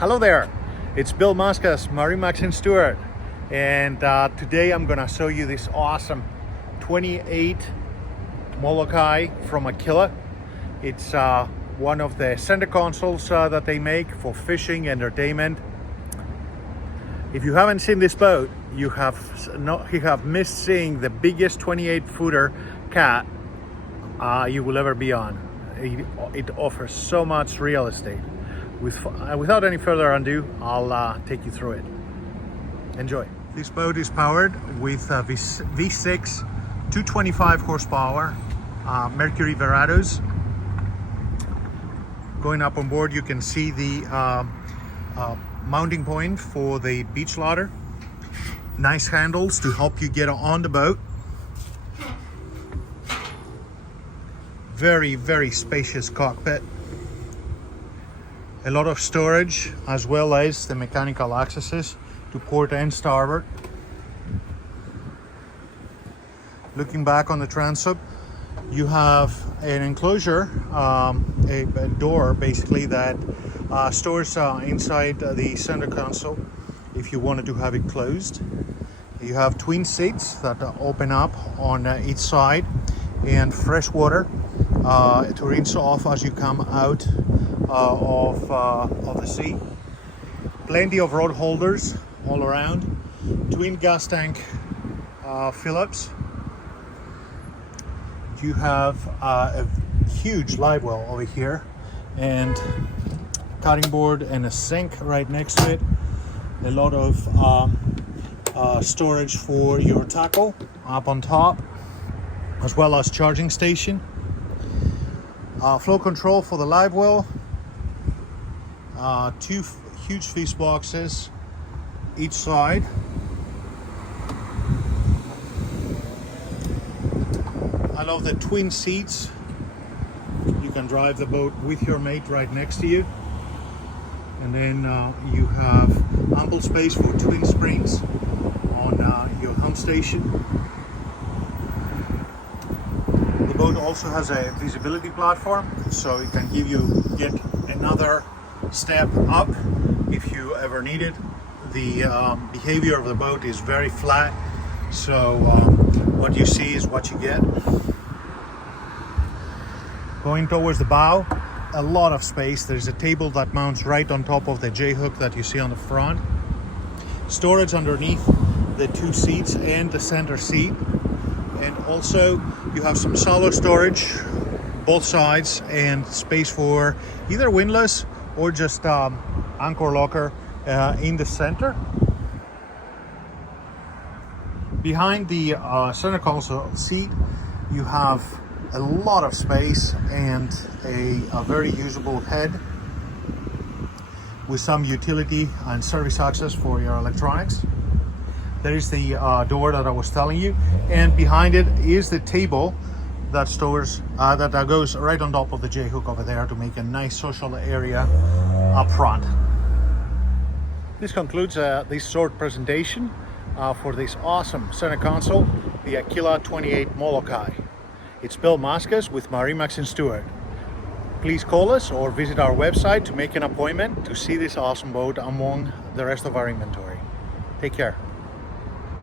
Hello there, it's Bill Maskas, MarineMax in Stuart, and today I'm gonna show you this awesome 28 Molokai from Aquila. It's one of the center consoles that they make for fishing entertainment. If you haven't seen this boat, you have missed seeing the biggest 28-footer cat you will ever be on. It offers so much real estate. Without any further ado, I'll take you through it. Enjoy. This boat is powered with V6 225 horsepower Mercury Verados. Going up on board, you can see the mounting point for the beach ladder. Nice handles to help you get on the boat. Very, very spacious cockpit. A lot of storage, as well as the mechanical accesses to port and starboard. Looking back on the transom, you have an enclosure, a door basically that stores inside the center console if you wanted to have it closed. You have twin seats that open up on each side, and fresh water to rinse off as you come out of the sea. Plenty of rod holders all around. Twin gas tank fill-ups. You have a huge live well over here, and cutting board and a sink right next to it. A lot of storage for your tackle up on top, as well as charging station. Flow control for the live well. Two huge fish boxes each side. I love the twin seats. You can drive the boat with your mate right next to you. And then you have ample space for twin springs on your hump station. The boat also has a visibility platform, so it can give you yet another step up if you ever need it. The behavior of the boat is very flat, so what you see is what you get. Going towards the bow, a lot of space. There's a table that mounts right on top of the J-hook that you see on the front. Storage underneath the two seats and the center seat. And also you have some shallow storage both sides, and space for either windlass or just anchor locker in the center. Behind the center console seat, you have a lot of space and a very usable head with some utility and service access for your electronics. There is the door that I was telling you, and behind it is the table that stores that goes right on top of the J-hook over there to make a nice social area up front. This concludes this short presentation for this awesome center console, the Aquila 28 Molokai. It's Bill Maskas with MarineMax in Stuart. Please call us or visit our website to make an appointment to see this awesome boat among the rest of our inventory. Take care.